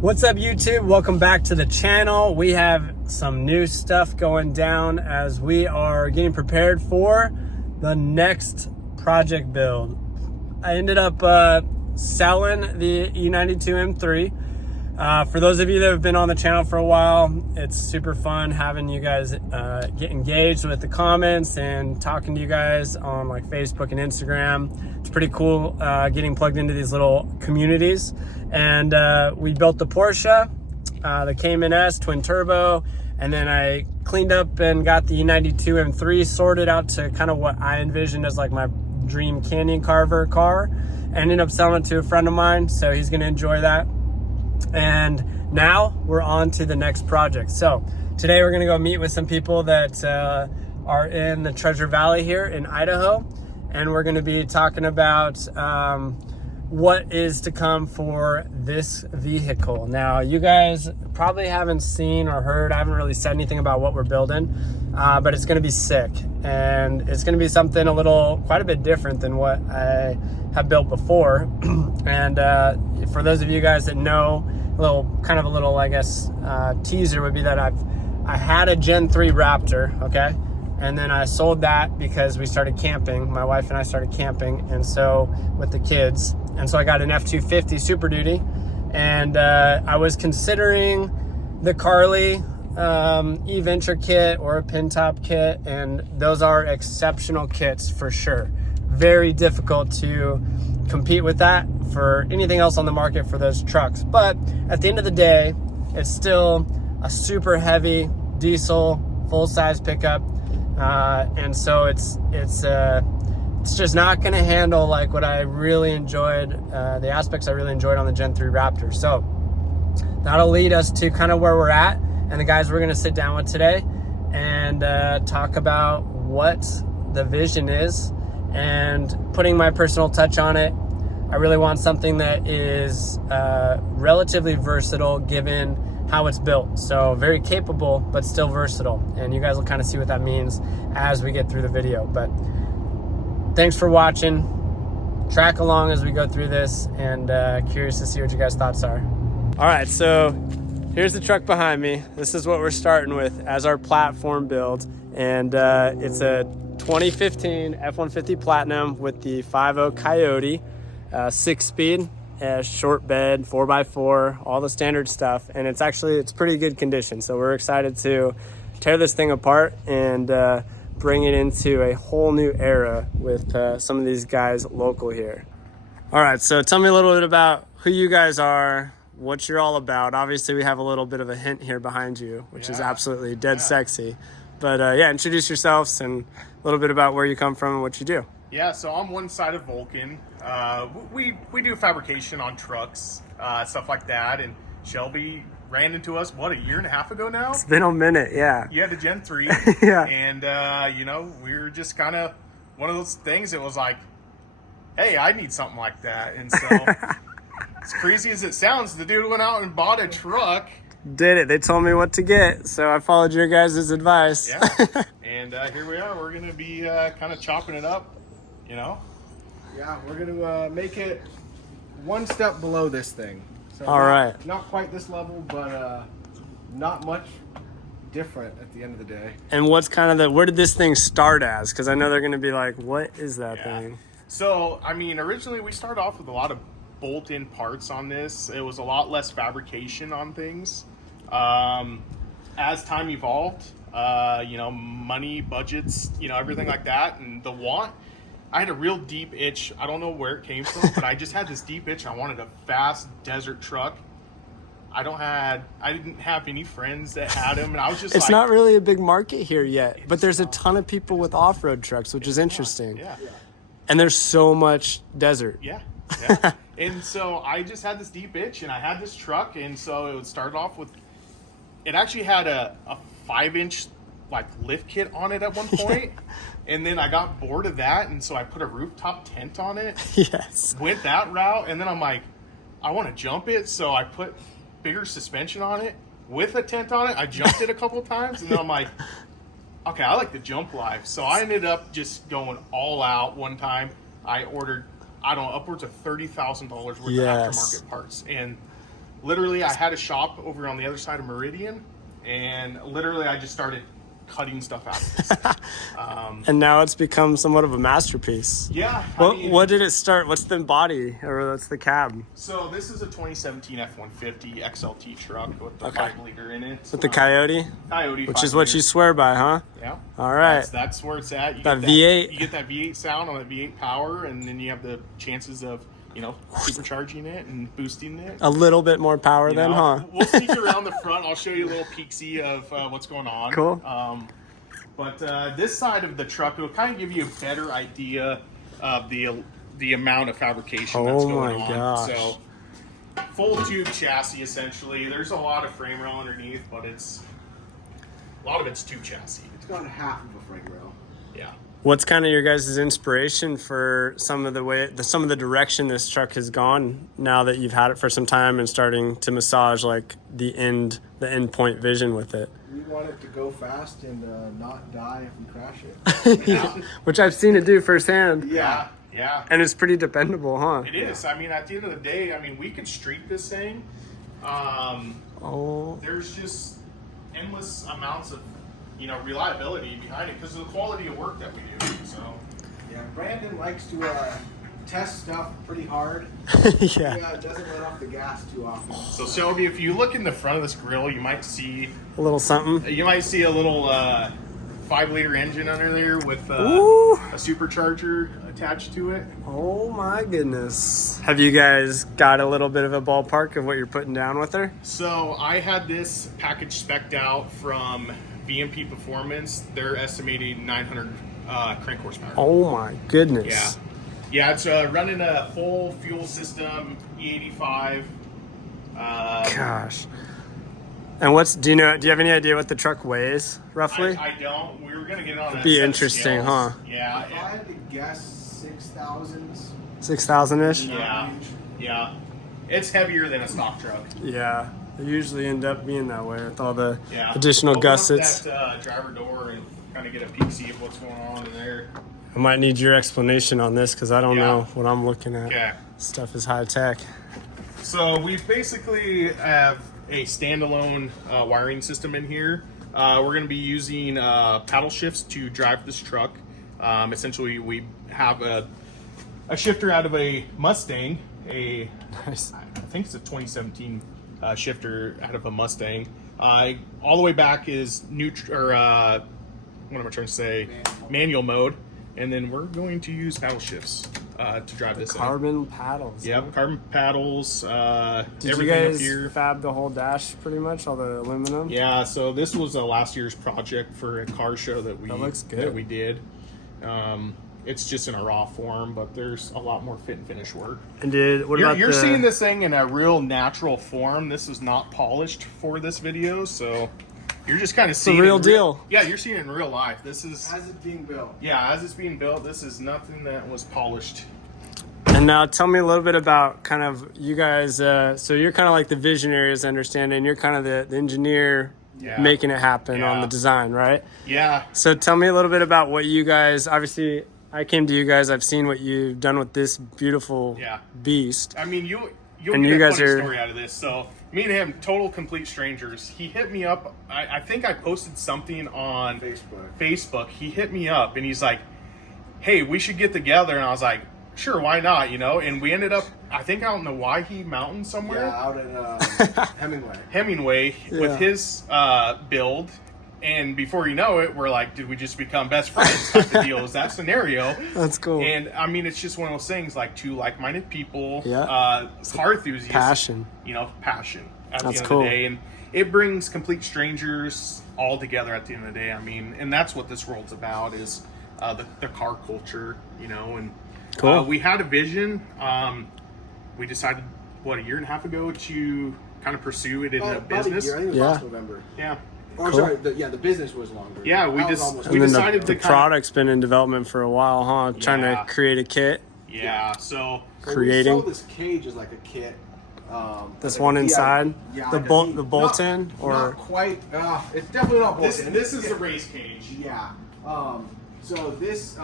What's up, YouTube? Welcome back to the channel. We have some new stuff going down as we are getting prepared for the next project build. I ended up selling the E92 M3. For those of you that have been on the channel for a while, it's super fun having you guys get engaged with the comments and talking to you guys on like Facebook and Instagram. It's pretty cool getting plugged into these little communities. And we built the Porsche, the Cayman S twin turbo, and then I cleaned up and got the E92 M3 sorted out to kind of what I envisioned as like my dream canyon carver car. I ended up selling it to a friend of mine, so he's gonna enjoy that. And now we're on to the next project. So today we're gonna go meet with some people that are in the Treasure Valley here in Idaho, and we're gonna be talking about what is to come for this vehicle. Now, you guys probably haven't seen or heard, I haven't really said anything about what we're building, but it's gonna be sick. And it's gonna be something quite a bit different than what I have built before. And for those of you guys that know, a little, I guess, teaser would be that I had a Gen 3 Raptor, okay? And then I sold that because we started camping. My wife and I started camping, and so with the kids. And so I got an F250 Super Duty, and I was considering the Carly E-Venture kit or a pin top kit, and those are exceptional kits for sure. Very difficult to compete with that for anything else on the market for those trucks. But at the end of the day, it's still a super heavy diesel full-size pickup. And so it's just not going to handle like what I really enjoyed, the aspects I really enjoyed on the Gen 3 Raptor. So that'll lead us to kind of where we're at, and the guys we're going to sit down with today and talk about what the vision is and putting my personal touch on it. I really want something that is relatively versatile given how it's built. So very capable, but still versatile. And you guys will kind of see what that means as we get through the video. But thanks for watching. Track along as we go through this, and curious to see what you guys' thoughts are. All right, so here's the truck behind me. This is what we're starting with as our platform build. And it's a 2015 F150 Platinum with the 5.0 Coyote, 6-speed. Short bed, 4x4, all the standard stuff, and it's pretty good condition. So we're excited to tear this thing apart and bring it into a whole new era with some of these guys local here. All right, so tell me a little bit about who you guys are, what you're all about. Obviously we have a little bit of a hint here behind you, which is absolutely dead sexy. But introduce yourselves and a little bit about where you come from and what you do. Yeah, so I'm one side of Vulcan. We do fabrication on trucks, stuff like that. And Shelby ran into us, what, a year and a half ago now? It's been a minute, yeah. You had the Gen 3. Yeah. And, we were just kind of one of those things that was like, hey, I need something like that. And so, as crazy as it sounds, the dude went out and bought a truck. Did it. They told me what to get, so I followed your guys' advice. Yeah. And here we are. We're going to be kind of chopping it up. Yeah, we're gonna make it one step below this thing. So right. Not quite this level, but not much different at the end of the day. And what's kind of where did this thing start as? Because I know they're gonna be like, what is that thing? So, I mean, originally we started off with a lot of bolt-in parts on this. It was a lot less fabrication on things. As time evolved, money, budgets, everything like that, and the want. I had a real deep itch. I don't know where it came from, but I just had this deep itch. I wanted a fast desert truck. I didn't have any friends that had them, and I was just it's not really a big market here yet, but there's a ton of people with off-road trucks, which is interesting. Yeah. And there's so much desert. Yeah. And so I just had this deep itch, and I had this truck, and so it would start off with, it actually had a 5-inch like lift kit on it at one point. And then I got bored of that, and so I put a rooftop tent on it. Yes. Went that route, and then I'm like, I want to jump it, so I put bigger suspension on it with a tent on it. I jumped it a couple times, and then I'm like, okay, I like the jump life. So I ended up just going all out one time. I ordered, I don't know, upwards of $30,000 worth of aftermarket parts. And literally I had a shop over on the other side of Meridian, and literally I just started cutting stuff out of this. And now it's become somewhat of a masterpiece. Yeah. What did it start? What's the body, or what's the cab? So this is a 2017 F-150 XLT truck with the 5-liter in it. With the Coyote? Coyote, which is what you swear by, huh? Yeah. All right. That's where it's at. You that get V8. You get that V8 sound on that V8 power, and then you have the chances of, you know, supercharging it and boosting it. A little bit more power then, huh? We'll sneak around the front. I'll show you a little peek-see of what's going on. Cool. But this side of the truck will kind of give you a better idea of the amount of fabrication that's going on. Gosh. So, full tube chassis essentially. There's a lot of frame rail underneath, but a lot of it's tube chassis. It's got half of a frame rail. Yeah. What's kind of your guys' inspiration for some of the direction this truck has gone now that you've had it for some time and starting to massage like the end point vision with it? We want it to go fast and not die if we crash it. Yeah. Which I've seen it do firsthand. Yeah. Yeah. And it's pretty dependable, huh? It is. I mean, at the end of the day, I mean, we could street this thing. There's just endless amounts of, you know, reliability behind it because of the quality of work that we do. So, yeah, Brandon likes to test stuff pretty hard. Yeah. He doesn't let off the gas too often. So Shelby, if you look in the front of this grill, you might see a little something. You might see a little 5-liter engine under there with a supercharger attached to it. Oh my goodness. Have you guys got a little bit of a ballpark of what you're putting down with her? So I had this package spec'd out from VMP Performance. They're estimating 900 crank horsepower. Oh my goodness. Yeah. Yeah, it's running a full fuel system, E85. Gosh. And do you have any idea what the truck weighs roughly? I don't. We were gonna get on. It'd be interesting, huh? Yeah. If I had to guess 6,000s. 6,000-ish? Yeah. Yeah. It's heavier than a stock truck. Yeah. They usually end up being that way with all the additional Open gussets. Up that driver door and kind of get a peek-see of what's going on in there. I might need your explanation on this because I don't know what I'm looking at. Okay. Stuff is high tech. So we basically have a standalone wiring system in here. We're going to be using paddle shifts to drive this truck. Essentially, we have a shifter out of a Mustang. Nice. I think it's a 2017 shifter out of a Mustang. All the way back is what am I trying to say? Manual mode. And then we're going to use paddle shifts to drive this carbon paddles. Yep, huh? Carbon paddles. Did you guys fab the whole dash pretty much, all the aluminum? Yeah, so this was a last year's project for a car show that we did. It's just in a raw form, but there's a lot more fit and finish work. And you're seeing this thing in a real natural form. This is not polished for this video, so you're just kind of seeing the real deal. Yeah, you're seeing it in real life. This is as it's being built. Yeah, as it's being built. This is nothing that was polished. And now tell me a little bit about kind of you guys. So you're kind of like the visionary, as I understand it, and you're kind of the engineer making it happen on the design, right? Yeah. So tell me a little bit about what you guys, obviously I came to you guys, I've seen what you've done with this beautiful beast. I mean, you'll get a funny story out of this. So me and him, total complete strangers. He hit me up. I think I posted something on Facebook. He hit me up and he's like, hey, we should get together. And I was like, sure, why not? You know, and we ended up, I think out in the Waihee Mountain somewhere. Yeah, out in Hemingway with his build. And before you know it, we're like, did we just become best friends type of deal? Is that scenario? That's cool. And I mean, it's just one of those things, like two like-minded people, car enthusiasts. Passion. You know, passion at That's the end cool. of the day. And it brings complete strangers all together at the end of the day. I mean, and that's what this world's about is the car culture, you know. And cool. We had a vision. We decided, a year and a half ago to kind of pursue it in a business. A year. I think it was last November. Yeah. Or sorry, the business was longer. Yeah, we decided the product's been in development for a while, huh? Trying to create a kit. Yeah, so creating. We sold this cage as like a kit. This one inside, yeah, the bolt-in, or not quite. It's definitely not bolt-in. This is the race cage. Yeah. So this.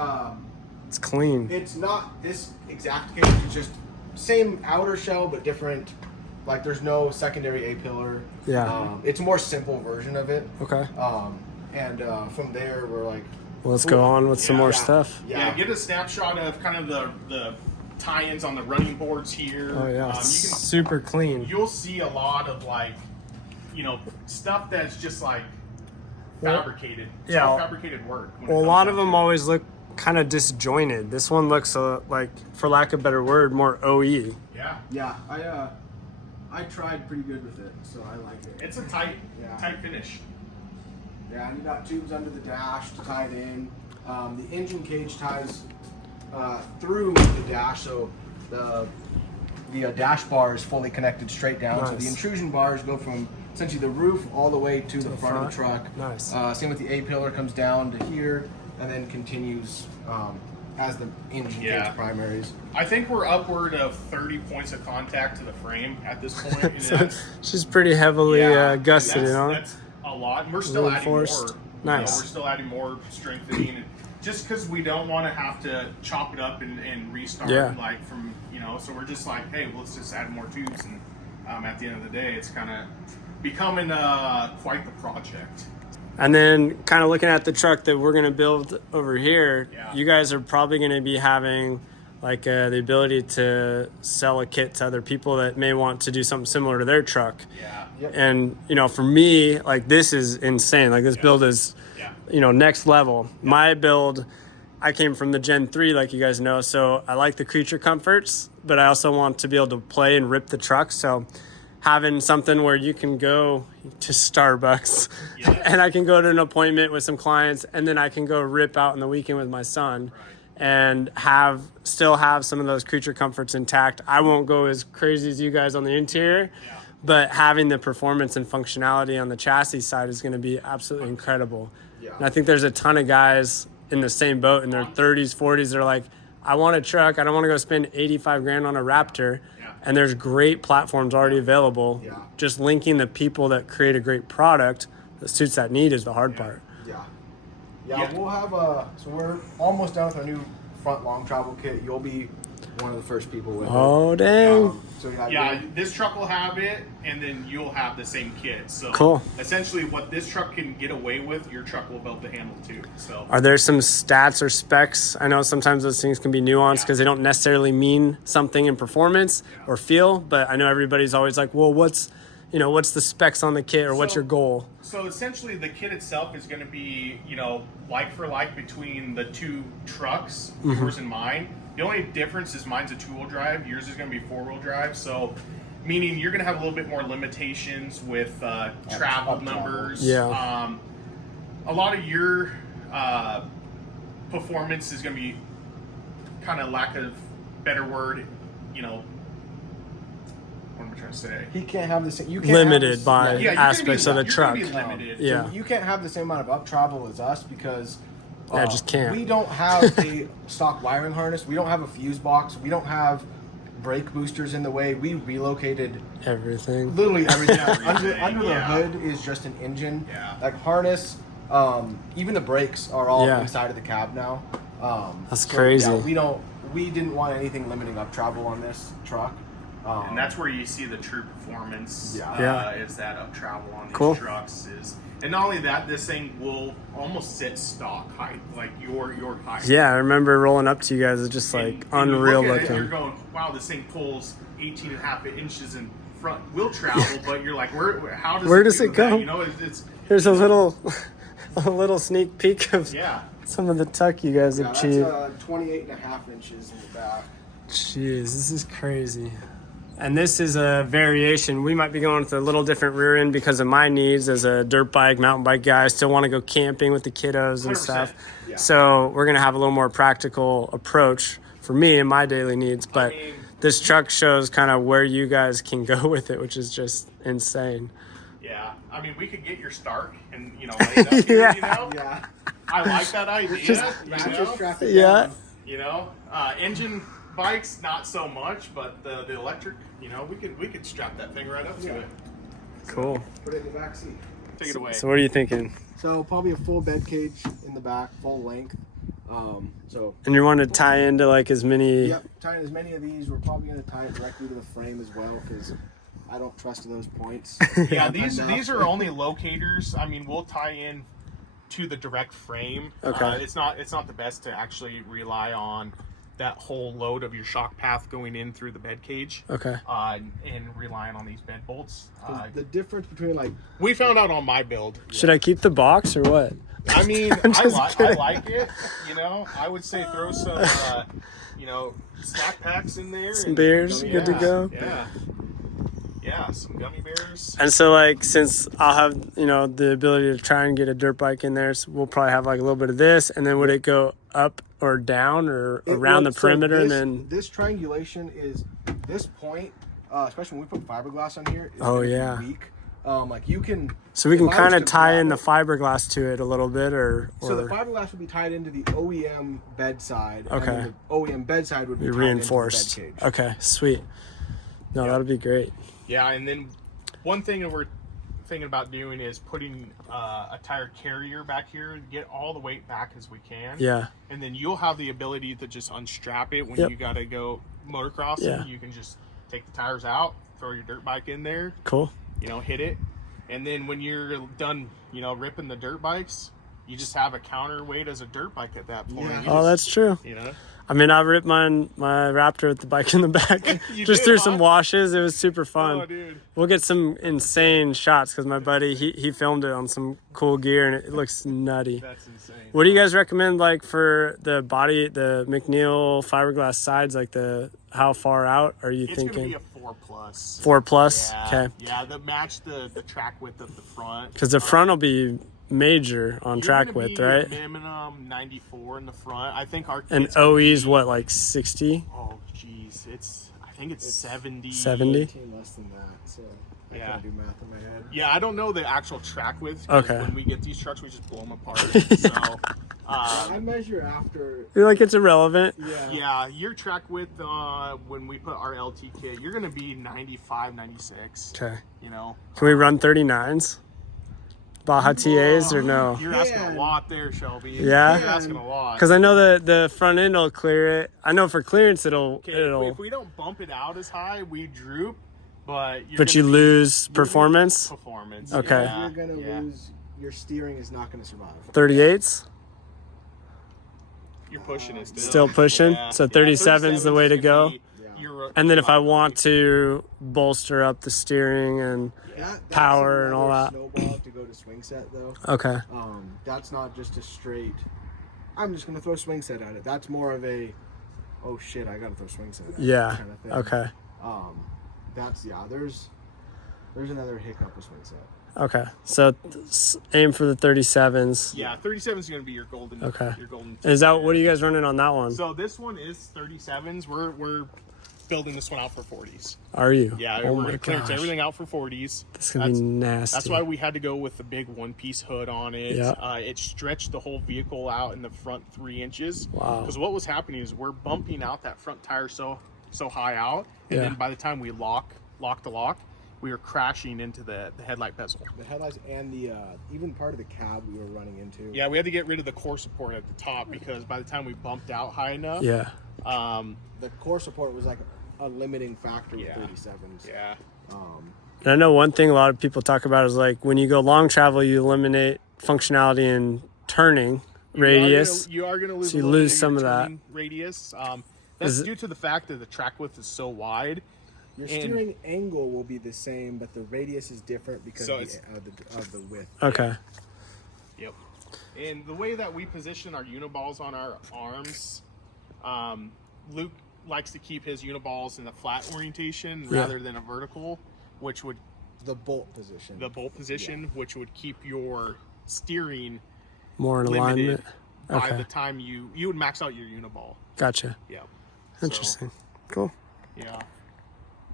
It's clean. It's not this exact cage. It's just same outer shell but different Like there's no secondary A-pillar. Yeah. It's a more simple version of it. Okay. And from there we're like, Well, let's go on with some more stuff. Yeah, get a snapshot of kind of the tie-ins on the running boards here. Oh yeah, you can, super clean. You'll see a lot of like, you know, stuff that's just like fabricated. It's all fabricated work. Well, a lot of them always look kind of disjointed. This one looks like, for lack of a better word, more OE. Yeah. Yeah, I tried pretty good with it, so I like it. It's a tight finish. Yeah, and you got tubes under the dash to tie it in. The engine cage ties through the dash, so the dash bar is fully connected straight down. Nice. So the intrusion bars go from essentially the roof all the way to the front of the truck. Nice. Same with the A-pillar, comes down to here and then continues as the engine cage primaries. I think we're upward of 30 points of contact to the frame at this point. And So she's pretty heavily gusted, you know? That's a lot. And we're still adding more. Reinforced. Nice. You know, we're still adding more strengthening. And just because we don't want to have to chop it up and restart like from, you know, so we're just like, hey, let's just add more tubes. And at the end of the day, it's kind of becoming quite the project. And then kind of looking at the truck that we're going to build over here, you guys are probably going to be having like the ability to sell a kit to other people that may want to do something similar to their truck. Yeah. Yep. And, you know, for me, like this is insane. Like this build is, you know, next level. My build, I came from the Gen 3, like you guys know, so I like the creature comforts, but I also want to be able to play and rip the truck. So having something where you can go to Starbucks and I can go to an appointment with some clients and then I can go rip out in the weekend with my son and still have some of those creature comforts intact. I won't go as crazy as you guys on the interior, but having the performance and functionality on the chassis side is going to be absolutely incredible. And I think there's a ton of guys in the same boat in their 30s, 40s. They're like, I want a truck. I don't want to go spend 85 grand on a Raptor. And there's great platforms already available. Just linking the people that create a great product that suits that need is the hard part. We'll have so we're almost done with our new front long travel kit. You'll be one of the first people with it. Oh, dang. This truck will have it, and then you'll have the same kit. So cool. Essentially, what this truck can get away with, your truck will be able to handle too. So, are there some stats or specs? I know sometimes those things can be nuanced because they don't necessarily mean something in performance or feel. But I know everybody's always like, "Well, what's the specs on the kit, or what's your goal?" So essentially, the kit itself is going to be, you know, like for like between the two trucks, yours and mine. The only difference is mine's a 2-wheel drive. Yours is going to be 4-wheel drive. So, meaning you're going to have a little bit more limitations with travel numbers. Yeah. A lot of your performance is going to be kind of, lack of better word, you know. What am I trying to say? He can't have the same. You can't limited have by aspects of the truck. So you can't have the same amount of up travel as us because. Just can't. We don't have a stock wiring harness. We don't have a fuse box. We don't have brake boosters in the way. We relocated everything. Literally everything. Under the hood is just an engine. Like harness. Even the brakes are all inside of the cab now. That's crazy. We didn't want anything limiting up travel on this truck. And that's where you see the true performance. Is that up travel on these trucks and not only that, this thing will almost sit stock height, like your height. Yeah, I remember rolling up to you guys. It's just like unreal looking. You're going, wow, this thing pulls 18 and a half inches in front wheel travel, but you're like, where does it go? That? You know, here's a little sneak peek of some of the tuck you guys achieved. That's 28 and a half inches in the back. Jeez, this is crazy. And this is a variation. We might be going with a little different rear end because of my needs as a dirt bike, mountain bike guy. I still want to go camping with the kiddos and stuff. So we're going to have a little more practical approach for me and my daily needs. But this truck shows kind of where you guys can go with it, which is just insane. Yeah. I mean, we could get your Stark and, you know, lay it up here, you know? I like that idea. You know, engine bikes, not so much, but the electric, you know, we could strap that thing right up to it. Cool. Put it in the back seat. Take it away. So what are you thinking? So probably a full bed cage in the back, full length. And you want to tie into like as many. Yep, tie in as many of these. We're probably going to tie it directly to the frame as well because I don't trust those points. Yeah, these are only locators. I mean, we'll tie in to the direct frame. Okay. It's not the best to actually rely on that whole load of your shock path going in through the bed cage. Okay. And relying on these bed bolts. The difference between like We found out on my build. Should I keep the box or what? I mean, just I like it. You know, I would say throw some, snack packs in there. Some beers, good to go. Yeah. Yeah, some gummy bears. And so, like, since I'll have, the ability to try and get a dirt bike in there, so we'll probably have like a little bit of this, and then would it go up or down or around the perimeter? So and then this triangulation is this point, especially when we put fiberglass on here. Is Oh, gonna be yeah. weak. Like you can. so we can if I was kind of to tie grab in the it- fiberglass to it a little bit, or So the fiberglass would be tied into the OEM bedside. Okay. And then the OEM bedside would be be tied reinforced. into the bed cage. Okay, sweet. No, that'll be great. Yeah, and then one thing that we're thinking about doing is putting a tire carrier back here, get all the weight back as we can. Yeah. And then you'll have the ability to just unstrap it when Yep. you got to go motocrossing. Yeah. You can just take the tires out, throw your dirt bike in there, Cool. hit it. And then when you're done, ripping the dirt bikes, you just have a counterweight as a dirt bike at that point. Yeah. You Oh, that's true. just, I mean, I ripped my Raptor with the bike in the back. You Just did, threw huh? some washes. It was super fun. Oh, dude. We'll get some insane shots because my buddy, he filmed it on some cool gear and it looks nutty. That's insane. What do you guys recommend, like, for the body, the McNeil fiberglass sides, like how far out are you It's going to thinking? be a 4+. 4+? Yeah, Okay. yeah, that match the track width of the front. Because the front will be major on You're track gonna width, be right? Minimum 94 in the front. I think our And kids OE's what, like 60? Oh, jeez, I think it's 70. 70? 18 less than that. So I Yeah. can't do math in my head. Yeah, I don't know the actual track width. 'Cause Okay. When we get these trucks, we just blow them apart. So, I measure after. You're like, it's irrelevant. Yeah. yeah, your track width when we put our LT kit, you're gonna be 95, 96. Okay. Can we run 39s? Baja TAs or no? You're asking a Man. lot there, Shelby. Yeah? You're asking a lot. Because I know the front end will clear it. I know for clearance it'll Okay, if we don't bump it out as high, we droop, but you're but you gonna lose be- performance. Performance. Okay. Yeah, You're gonna yeah. lose. Your steering is not gonna survive. 38s, You're pushing it still. still pushing. Yeah. So Yeah, 37's the way to 37's go. gonna be your- And then if I want to bolster up the steering and That's Power and all another that. Snowball to go to swing set though. okay, That's not just a straight. I'm just gonna throw swing set at it. That's more of a. Oh shit! I gotta throw swing set. At yeah, it kind of thing. okay, There's another hiccup with swing set. okay. So aim for the 37s. Yeah, 37 is going to be your golden. Okay. Your golden. Is that what are you guys running on that one? So this one is 37s. We're building this one out for 40s. Are you? Yeah, Oh we're my going to clearance gosh. everything out for 40s. This is gonna be nasty. That's why we had to go with the big one-piece hood on it. Yeah. It stretched the whole vehicle out in the front 3 inches. Wow. Because what was happening is we're bumping out that front tire so high out, and Yeah. then by the time we lock the lock, we were crashing into the headlight bezel. The headlights and the even part of the cab we were running into. Yeah, we had to get rid of the core support at the top because by the time we bumped out high enough, Yeah. The core support was like a limiting factor with Yeah. 37s. yeah. And I know one thing a lot of people talk about is like when you go long travel, you eliminate functionality in turning radius. You are going to lose. So you a little lose bit of some your of that. turning radius. That's Is it- due to the fact that the track width is so wide. Your And- steering angle will be the same, but the radius is different because So of the width. Okay. Yep. And the way that we position our uniballs on our arms, Luke likes to keep his uniballs in a flat orientation Yeah. rather than a vertical, which would The bolt position. the bolt position, which would keep your steering More in limited alignment. by Okay. the time you would max out your uniball. Gotcha. Yeah. Interesting. Cool. Yeah.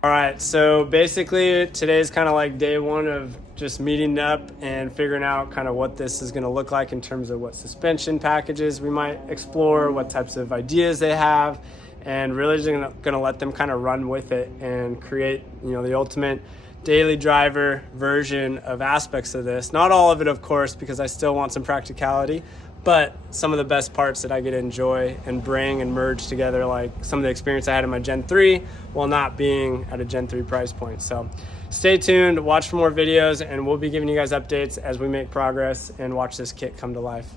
All right, so basically today's kind of like day one of just meeting up and figuring out kind of what this is going to look like in terms of what suspension packages we might explore, what types of ideas they have, and really just going to let them kind of run with it and create, the ultimate daily driver version of aspects of this. Not all of it, of course, because I still want some practicality, but some of the best parts that I get to enjoy and bring and merge together, like some of the experience I had in my Gen 3 while not being at a Gen 3 price point. So stay tuned, watch for more videos, and we'll be giving you guys updates as we make progress and watch this kit come to life.